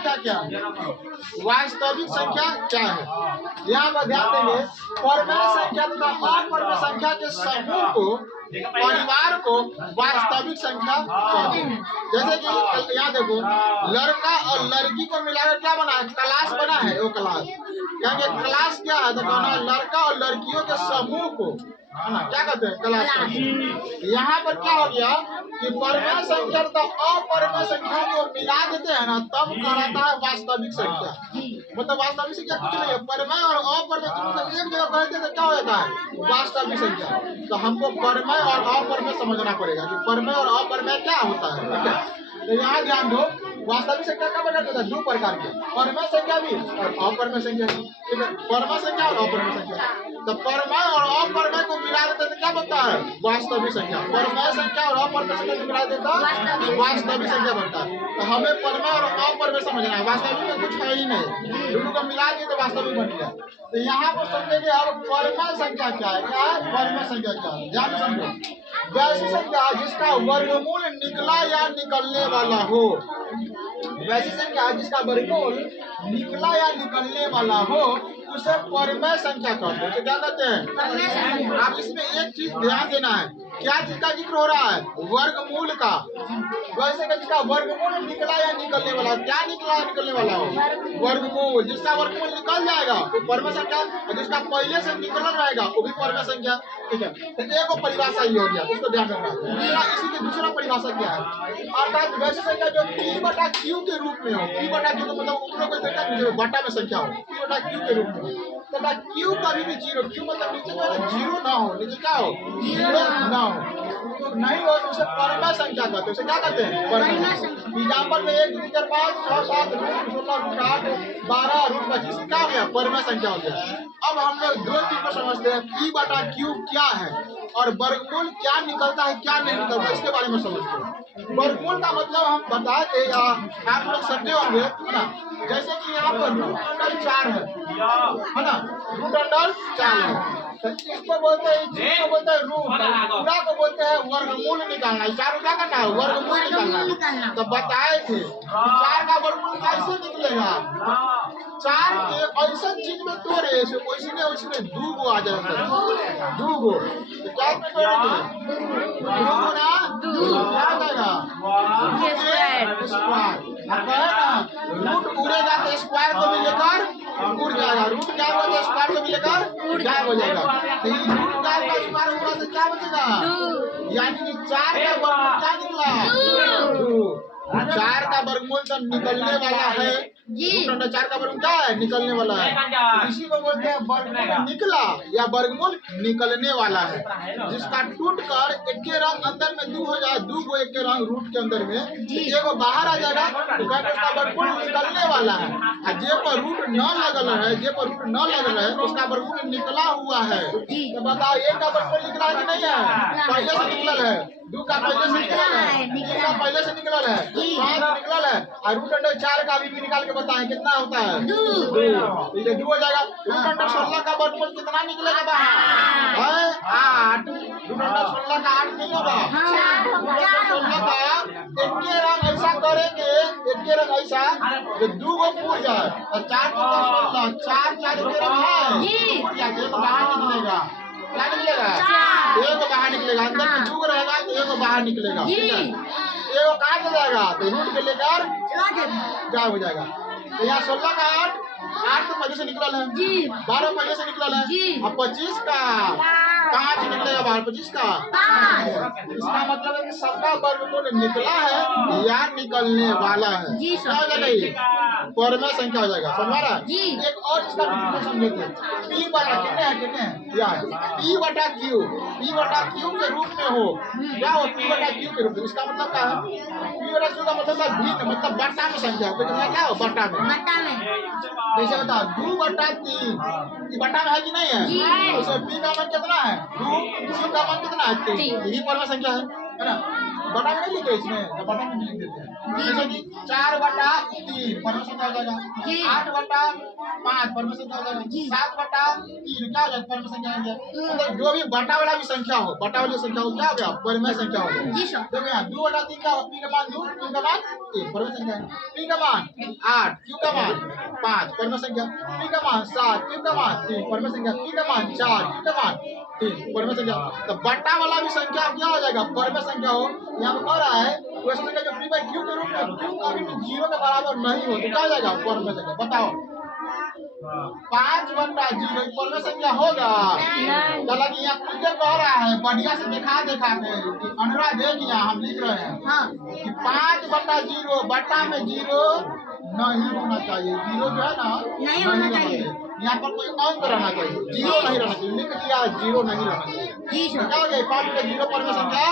संख्या क्या है, वास्तविक संख्या क्या है। यहाँ पर ध्यान देंगे, परमेय संख्या तथा अपरमेय संख्या के समूह को, परिवार को वास्तविक संख्या कहते हैं। जैसे कि यहाँ देखो, लड़का और लड़की को मिलाकर क्या बना है, क्लास बना है। वो क्लास यानी क्लास क्या है, तो कहना लड़का और लड़कियों के समूह को है ना क्या कहते हैं, क्लास। यहाँ पर क्या हो गया कि परमेय संख्या तो अपरमेय संख्या को मिला देते हैं ना, तब कहलाता है वास्तविक संख्या। मतलब वास्तविक संख्या कुछ नहीं है, परमेय और अपरमेय मतलब एक जगह कहते हैं तो क्या हो जाता है वास्तविक संख्या। तो हमको परमेय और अपरमेय समझना पड़ेगा कि परमेय और अपरमेय क्या होता है। ठीक है, तो यहाँ ध्यान दो, वास्तविक संख्या का प्रकार होता है दो प्रकार के, परमेय संख्या भी और अपरमेय संख्या भी। ठीक है, परमेय संख्या और अपरमेय संख्या। तो परमेय और अपरमेय को मिला देते तो क्या बनता है वास्तविक संख्या। परमेय संख्या और अपरमेय संख्या को मिला देता है वास्तविक संख्या बनता है। तो हमें परमेय और अपरमेय समझना है, वास्तविक में कुछ है ही नहीं, दोनों को मिला दिए तो वास्तविक बन गया। तो यहाँ पर समझेंगे अब परमेय संख्या क्या है, क्या है परमेय संख्या क्या है। ध्यान से समझो, वैसी संख्या जिसका वर्गमूल निकला या निकलने वाला हो, वैसी संख्या जिसका वर्गमूल निकला या निकलने वाला हो उसे परमेय संख्या कहते हैं। क्या कहते हैं। आप इसमें एक चीज ध्यान देना है, क्या चीज का जिक्र हो रहा है, वर्गमूल का। वैसे का जिसका वर्गमूल निकला या निकलने वाला, क्या निकला या निकलने वाला हो वर्गमूल, जिसका वर्गमूल निकल जाएगा वो परमेय संख्या, और जिसका पहले से निकल रहेगा वो भी परमेय संख्या। ठीक है, तो एक परिभाषा ये हो गया, इसको ध्यान रखना। इसी की दूसरा परिभाषा क्या है, अर्थात वैसी संख्या जो P बटा Q के रूप में हो। P बटा Q मतलब ऊपर कोई संख्या बटा में संख्या हो, P बटा Q के रूप में तथा Q कभी भी जीरो, Q मतलब नीचे जो है जीरो ना हो, नीचे क्या हो जीरो ना हो, तो नहीं हो तो उसे परमेय संख्या कहते हैं। उसे क्या कहते हैं परमेय संख्या। एग्जाम्पल में 1 2 3 4 5 6 7 8 16 8 12 25 क्या हो गया परमेय संख्या हो गया। अब हम लोग दो चीज को समझते हैं, P बटा Q क्या है और वर्गमूल क्या निकलता है क्या नहीं निकलता है, इसके बारे में समझते हैं। वर्गमूल का मतलब हम बताए थे या आप लोग समझे होंगे है ना, जैसे कि यहाँ पर रूट अंडर 4 है ना, रूट अंडर 4 है, तो इसको बोलते हैं, जिसको बोलते हैं रूट, पूरा को बोलते हैं वर्गमूल निकालना। 4 क्या करना है वर्गमूल निकालना। तो बताए थे 4 का वर्गमूल कैसे निकलेगा, 4 के ऐसा चीज में तोड़े वैसे दो गो आ जाएगा, दो गो तो क्या में तोड़ेंगे दो गुना क्या आ जाएगा स्क्वायर। रूट उड़ेगा तो स्क्वायर को भी लेकर उड़ जाएगा, रूट क्या होगा स्क्वायर को भी लेकर गायब हो जाएगा। तो ये रूट गायब का स्क्वायर होगा तो क्या बचेगा, यानी कि 4 का वर्गमूल क्या निकला 2। 4 का वर्गमूल तो निकलने वाला है, रूट अंडर 4 का वर्गमूल क्या है निकलने वाला है। इसी को बोलते हैं वर्गमूल निकला या वर्गमूल निकलने वाला है, जिसका टूट कर एक के रंग अंदर में 2 हो जाए, 2 को एक के रंग रूट के अंदर में एक बाहर आ जाएगा तो कहते उसका वर्गमूल निकलने वाला है। और जे पर रूट न लगल है, जे पर रूट न लगल है उसका वर्गमूल निकला हुआ है। तो बताओ 1 का वर्गमूल निकला है कि नहीं है, पहले से निकलल है, 2 का पहले से निकलल है, 3 का पहले से निकलल है, 5 निकलल है, और रूट अंडर 4 का भी निकाल के बताएं कितना होता है 2 हो जाएगा। रूट अंडर 16 का वर्गमूल कितना निकलेगा बाहर 8, रूट अंडर 16 का 8 नहीं होगा, रूट अंडर 16 का एक के रंग ऐसा करेंगे, एक के रंग ऐसा जो 2 को पूर जाए और 4 को 16 4 4 के रंग है पूर जाए, एक बाहर निकलेगा, क्या निकलेगा एक बाहर निकलेगा, अंदर में 2 रहेगा तो एक बाहर निकलेगा। ठीक है, एक काट हो जाएगा तो रूट के लेकर गायब हो जाएगा। तो यहाँ 16 का 8 तो पहले से निकलल है, 12 पहले से निकलल है, अब 25 का 5 निकलेगा बाहर, 25 का 5। इसका मतलब है कि सबका वर्गमूल निकला है या निकलने वाला है, क्या हो जाएगा परमेय संख्या हो जाएगा। समझ रहा है। एक और इसका समझे थे, P बटा कितने हैं यार P बटा Q, P बटा Q के रूप में हो, क्या हो P बटा Q के रूप में। इसका मतलब क्या है, P बटा Q का मतलब भिन्न, मतलब बटा में संख्या हो, क्या हो बटा में। जैसे बताओ 2 बटा 3 बटा में है कि नहीं है, उसमें P का मान कितना है 2, Q का मान कितना है 3, यही परमेय संख्या है ना। बटा में नहीं लिखे इसमें, बटा में लिख देते हैं। जैसे कि 4 बटा 3 पर में संख्या हो जाएगा। जी। 8/5 पर में संख्या हो जाएगा। 7/3 क्या हो जाएगा? पर में संख्या हो जाएगा। मतलब जो भी बटा वाला भी संख्या हो, बटा वाली संख्या हो, क्या हो गया? पर में संख्या हो जाएगा। जी सर। देखो यहाँ 2/3 क्या हो? पी का मान 2, क्यू का मान 1 पर में संख्या है। पी का मान 8, क्यू का मान 5 पर में संख्या। पी का मान 7, क्यू का मान 3 पर में संख्या। पी का मान 4, क्यू का मान 3 पर में संख्या। तो बटा वाला भी संख्या क्या हो जाएगा? पर में संख्या हो। यहाँ पे कह रहा है वैसे संख्या जो पी बाई क्यू के रूप में क्यू कभी भी 0 के बराबर नहीं हो तो क्या हो जाएगा? पर में संख्या। बताओ 5/0 पर में संख्या होगा? हालांकि यहाँ खुद कह रहा है बढ़िया से दिखा के कि अनुरा देख यहाँ हम लिख रहे हैं कि 5/0 बटा में 0 नहीं होना चाहिए। 0 जो है ना नहीं होना चाहिए। यहाँ पर कोई अंक रहना चाहिए, 0 नहीं रहना चाहिए। लिख दिया 0 नहीं रहना चाहिए। जी सर। क्या हो गया? 5/0 पर में संख्या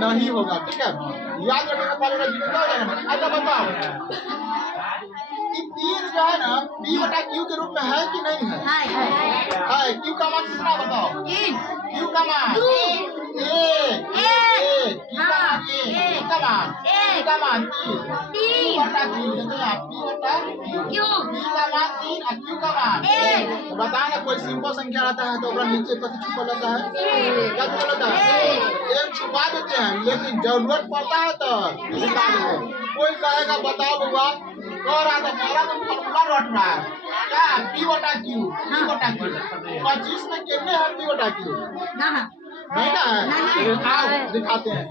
नहीं होगा। ठीक है, याद रखिएगा 5/0 क्या हो जाएगा। अच्छा बताओ कि 3 जो है ना p/q के रूप में है कि नहीं है? है। q का मान कितना बताओ? q का मान 1, q का मान 1, q का मान 3 p/q। देखो यहाँ p/q, p का मान 3 और q का मान 1। बता ना कोई सिंपल संख्या रहता है तो ओकरा नीचे कथी छुपा रहता है? क्या छुपा रहता है? 1 छुपा देते हैं, लेकिन जरूरत पड़ता है तो निकाल देते हैं। कोई कहेगा बताओ बउआ कह रहा था मेरा तो फॉर्मूला रट रहा है क्या? p/q 25 में कितने हैं p/q? नहीं ना है। आओ दिखाते हैं।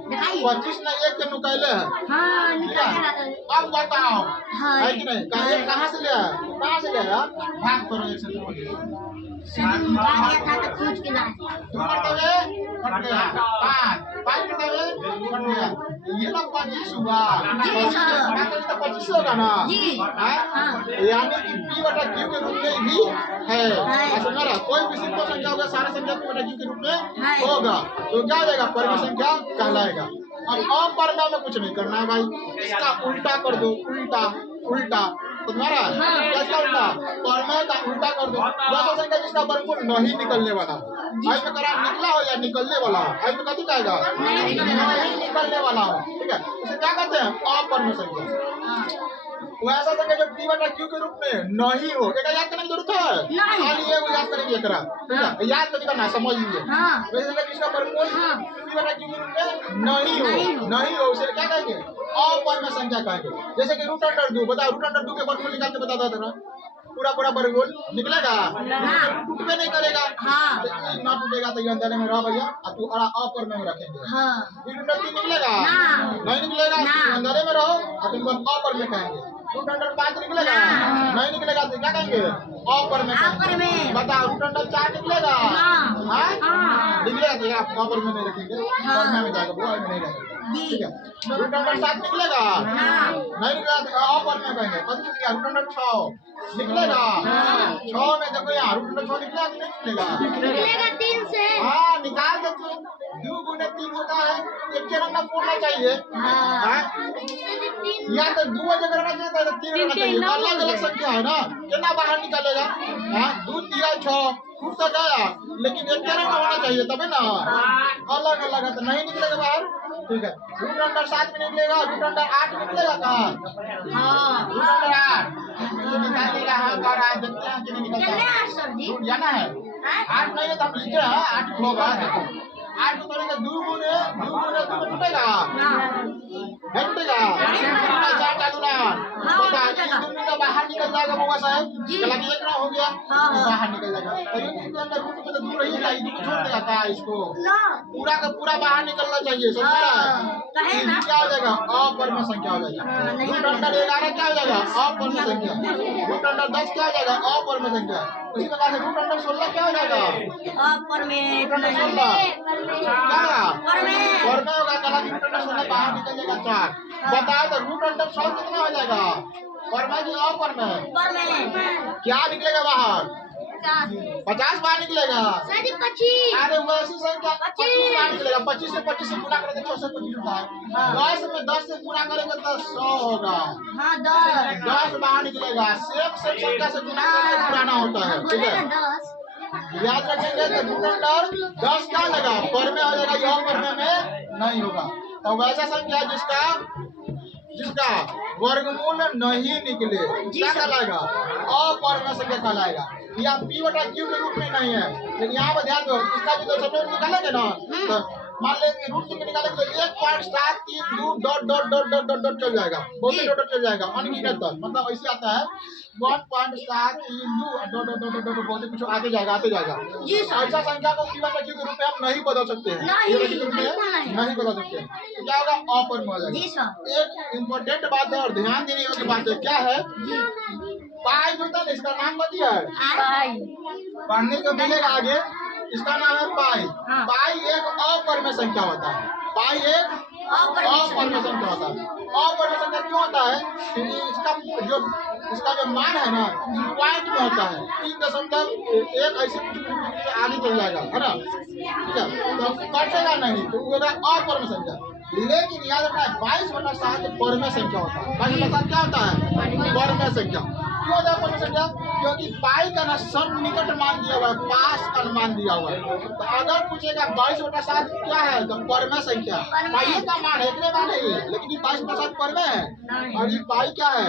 25 में 1 के नुकैले है। अब बताओ है कि नहीं? कहाँ से लिया? कहाँ से लिया? भाग करो 1 से। ये लोग 25 हुआ। 25 होगा ना? यानी कि p/q के रूप में भी है। समझ रहा? कोई भी सिंपल संख्या होगा सारा संख्या p/q के रूप में होगा तो क्या हो जाएगा? पर में संख्या कहलाएगा। अब अपरमेय में कुछ नहीं करना है भाई, इसका उल्टा कर दो। उल्टा तुम्हारा कैसा उल्टा? परमेय का उल्टा कर दो। वैसा संख्या जिसका वर्गमूल नहीं निकलने वाला हो। आज में करा निकला हो या निकलने वाला हो, आज में कथी कहेगा? नहीं निकलने वाला हो। ठीक है, उसे क्या कहते हैं? अपरमेय संख्या। वैसा संख्या जो p/q के रूप में नहीं हो। एक याद करने की जरूरत है? खाली एगो याद करेंगे एकरा। याद कभी करना समझ लीजिए। वैसे संख्या जिसका वर्गमूल p/q के रूप में नहीं हो उसे क्या कहेंगे? अपरमेय संख्या कहेंगे। जैसे कि √2 बताओ, √2 के वर्गमूल निकाल के बता दो। पूरा वर्गमूल निकलेगा? टूटबे नहीं करेगा। ना टूटेगा तो ये अंदर में रह भैया और तू अपरमेय में रखेंगे। √3 निकलेगा? नहीं निकलेगा, अंदर में रहो और तुमको अपरमेय कहेंगे। √5 निकलेगा? नहीं निकलेगा तो क्या कहेंगे? अपरमेय। बताओ √4 निकलेगा? निकलेगा तो आप अपरमेय नहीं रखेंगे, अपरमेय में जाएगा, वो नहीं रहेगा। ठीक है, √7 निकलेगा? नहीं निकलेगा तो अपरमेय कहेंगे। कथी निकलेगा? √6 निकलेगा? 6 में देखो यहाँ √6 निकलेगा कि नहीं निकलेगा? 3 से। हाँ निकाल दो। 2 गुने 3 होता है, एक के नंबर पूछना चाहिए। या तो 2 जगह रहना चाहिए तो 3 रहना चाहिए। अलग अलग संख्या है ना, कितना बाहर निकालेगा? 2 3 6 टूट तो गया, लेकिन एक के नंबर होना चाहिए तभी ना। अलग अलग है तो नहीं निकलेगा बाहर। ठीक है, √7 में निकलेगा, √8 निकलेगा कहाँ? √8 निकालेगा। हाँ कर रहा है, देखते हैं कि नहीं निकलता है। जाना है 8 नहीं है तो हम लिखे हैं 8 होगा। देखो 8 को तोड़ेगा 2 गुने 2 में टूटेगा? नहीं टूटेगा। 4 चालू ना तो बाहर निकल जाएगा बउआ साहब। हालांकि 1 ना हो गया बाहर निकल जाएगा। तो ये इसके अंदर रूट में तो दूर ही रहेगा, 2 को छोड़ देगा था इसको। पूरा का पूरा बाहर निकलना चाहिए। समझ रहा है? क्या हो जाएगा? अपरमेय संख्या हो जाएगा। √11 क्या हो जाएगा? अपरमेय संख्या। √10 क्या हो जाएगा? अपरमेय संख्या। उसी प्रकार से √16 क्या हो जाएगा? अपरमेय। क्या परमेय होगा? कला की √16 बाहर निकल जाएगा 4। बताओ तो √16 कितना हो जाएगा? परमेय की अपरमेय? क्या निकलेगा बाहर? 50 बाहर निकलेगा। 25। अरे वैसी संख्या 25 बाहर निकलेगा। 25 से 25 से गुणा करेंगे 425 होता है। 10 में 10 से गुणा करेंगे तो 100 होगा। 10 बाहर निकलेगा। सेम संख्या से गुणा करेंगे पुराना होता है। ठीक है, याद रखेंगे तो √10 क्या लगा? परमेय हो जाएगा। यह परमेय में नहीं होगा। तो वैसा संख्या जिसका जिसका वर्गमूल नहीं निकले क्या कहलाएगा? अपरमेय संख्या कहलाएगा। या p बटा q के रूप में नहीं है, लेकिन यहाँ पर ध्यान दो, इसका जो सब लोग निकालेंगे ना, तो मान लेंगे रूट में निकालेंगे तो 1.732 dot dot dot dot dot dot चल जाएगा, बहुत डॉट डॉट चल जाएगा अनगिनत तक, मतलब ऐसे आता है 1.732 डॉट डॉट डॉट डॉट बहुत कुछ आते जाएगा जी सर। ऐसा संख्या को p बटा q के रूप में हम नहीं बदल सकते हैं, नहीं, p बटा q के रूप में बिल्कुल नहीं। नहीं बदल सकते हैं। तो क्या होगा? अपरमेय हो जी जाएगा। सर। एक इम्पोर्टेंट बात है और ध्यान देने वाली बात है, क्या है? जी पाई जो था ना, इसका नाम क्या है? पाई। पढ़ने को मिलेगा आगे, इसका नाम है पाई। हाँ। पाई एक अपरमेय संख्या होता है। पाई एक अपरमेय संख्या होता है। अपरमेय संख्या क्यों होता है? क्योंकि इसका जो मान है ना, पॉइंट में होता है, 3.1 ऐसे कुछ आगे चल जाएगा, है ना? ठीक है, तो कटेगा नहीं, तो वो होगा अपरमेय संख्या। लेकिन याद रखना है 22/7 परमेय संख्या होता है। 22/7 क्या होता है? परमेय संख्या। क्यों होता है परमेय संख्या? क्योंकि पाई का ना सन्निकट मान दिया हुआ है, पास का मान दिया हुआ है। तो अगर पूछेगा 22/7 क्या है, तो परमेय संख्या। पाई का मान है, इतने मान है, लेकिन 22/7 परमेय है, और ये पाई क्या है?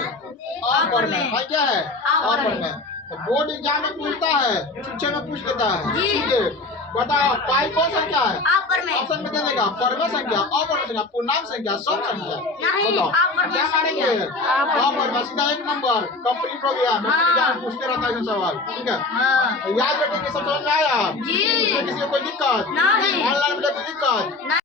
अपरमेय। पाई क्या है? अपरमेय। तो बोर्ड एग्जाम में पूछता है, शिक्षा में पूछ लेता है, ठीक है? बताओ पाई कौन संख्या है? अपरमेय। ऑप्शन में दे देगा परमेय संख्या, अपरमेय संख्या, पूर्णांक संख्या, सम संख्या। नहीं, बताओ अपरमेय क्या मानेंगे? संख्या। अपरमेय। सीधा 1 नंबर कंप्लीट हो गया। मैं एग्जाम पूछते रहता है सवाल, ठीक है? हाँ। याद रखेंगे, सब समझ में आया? जी। इसमें किसी को कोई दिक्कत नहीं। ऑनलाइन में कोई दिक्कत